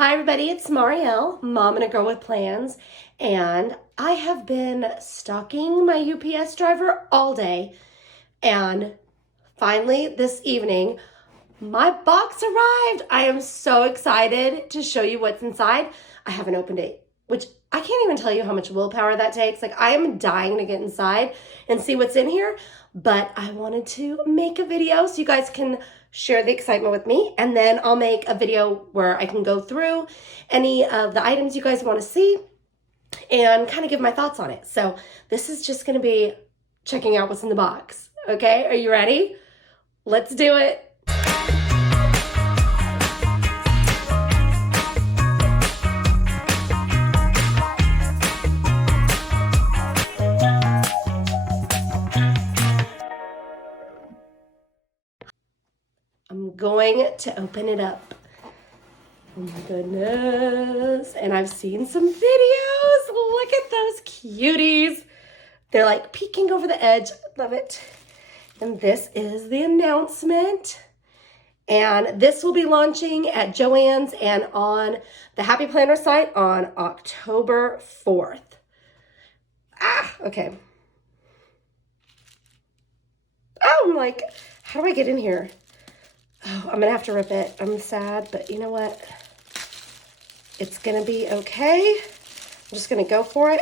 Hi everybody, it's Marielle, mom and a girl with plans, and I have been stalking my UPS driver all day, and finally this evening, my box arrived. I am so excited to show you what's inside. I haven't opened it, which I can't even tell you how much willpower that takes. Like, I am dying to get inside and see what's in here, but I wanted to make a video so you guys can share the excitement with me, and then I'll make a video where I can go through any of the items you guys want to see and kind of give my thoughts on it. So this is just going to be checking out what's in the box. Okay, are you ready? Let's do it. I'm going to open it up. Oh my goodness. And I've seen some videos. Look at those cuties. They're like peeking over the edge. Love it. And this is the announcement. And this will be launching at Joann's and on the Happy Planner site on October 4th. Okay. Oh, I'm like, how do I get in here? Oh, I'm gonna have to rip it. I'm sad, but you know what? It's gonna be okay. I'm just gonna go for it.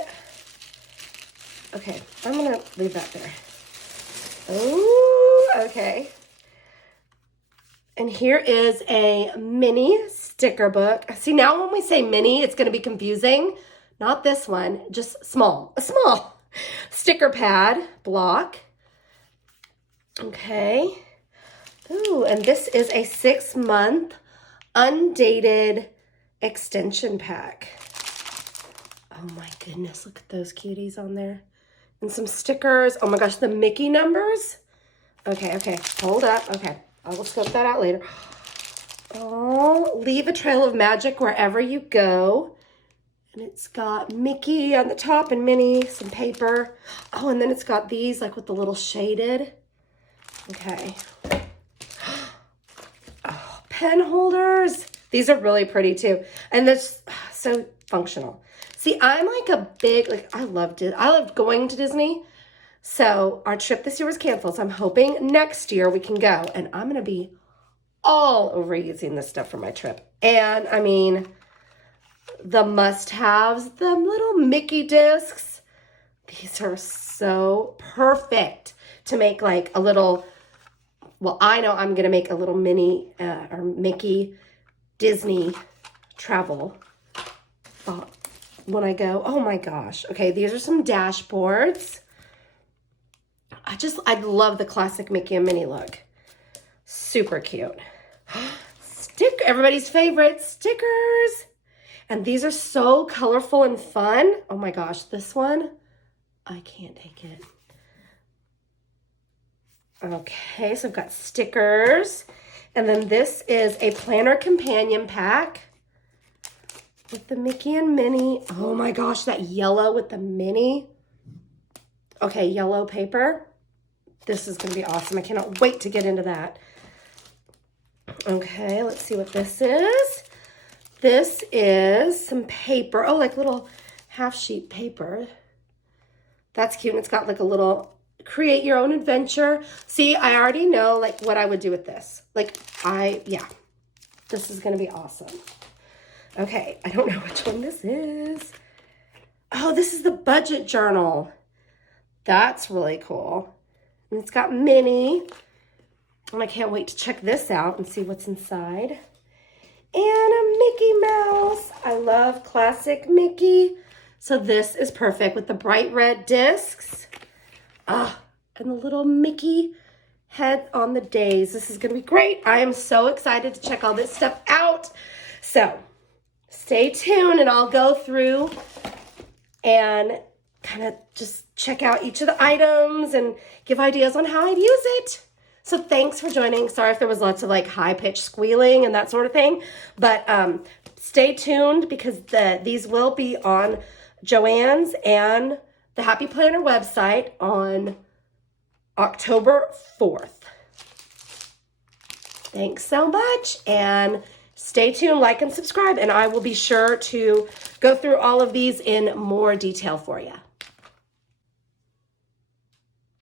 Okay, I'm gonna leave that there. Oh, okay. And here is a mini sticker book. See, now when we say mini, it's gonna be confusing. Not this one, just small. A small sticker pad block. Okay. Ooh, and this is a 6-month undated extension pack. Oh my goodness, look at those cuties on there. And some stickers. Oh my gosh, the Mickey numbers. Okay, hold up. Okay, I will scope that out later. Oh, leave a trail of magic wherever you go. And it's got Mickey on the top and Minnie, some paper. Oh, and then it's got these like with the little shaded. Okay. Pen holders. These are really pretty too. And that's so functional. See, I'm like a big, like, I loved going to Disney. So our trip this year was canceled. So I'm hoping next year we can go. And I'm going to be all over using this stuff for my trip. And I mean, the must-haves, the little Mickey discs. These are so perfect to make like a little, well, I know I'm going to make a little mini or Mickey Disney travel thought when I go. Oh my gosh. Okay, these are some dashboards. I love the classic Mickey and Minnie look. Super cute. Everybody's favorite, stickers. And these are so colorful and fun. Oh my gosh, this one, I can't take it. Okay, so I've got stickers. And then this is a planner companion pack with the Mickey and Minnie. Oh my gosh, that yellow with the Minnie. Okay, yellow paper. This is going to be awesome. I cannot wait to get into that. Okay, let's see what this is. This is some paper. Oh, like little half sheet paper. That's cute. And it's got like a little create your own adventure. See, I already know like what I would do with this. Yeah, this is going to be awesome. Okay, I don't know which one this is. Oh, this is the budget journal. That's really cool. And it's got Minnie. And I can't wait to check this out and see what's inside. And a Mickey Mouse. I love classic Mickey. So this is perfect with the bright red discs. And the little Mickey head on the days. This is going to be great. I am so excited to check all this stuff out. So stay tuned and I'll go through and kind of just check out each of the items and give ideas on how I'd use it. So thanks for joining. Sorry if there was lots of like high-pitched squealing and that sort of thing. But stay tuned because these will be on Joann's and the Happy Planner website on October 4th. Thanks so much and Stay tuned, like and subscribe, and I will be sure to go through all of these in more detail for you.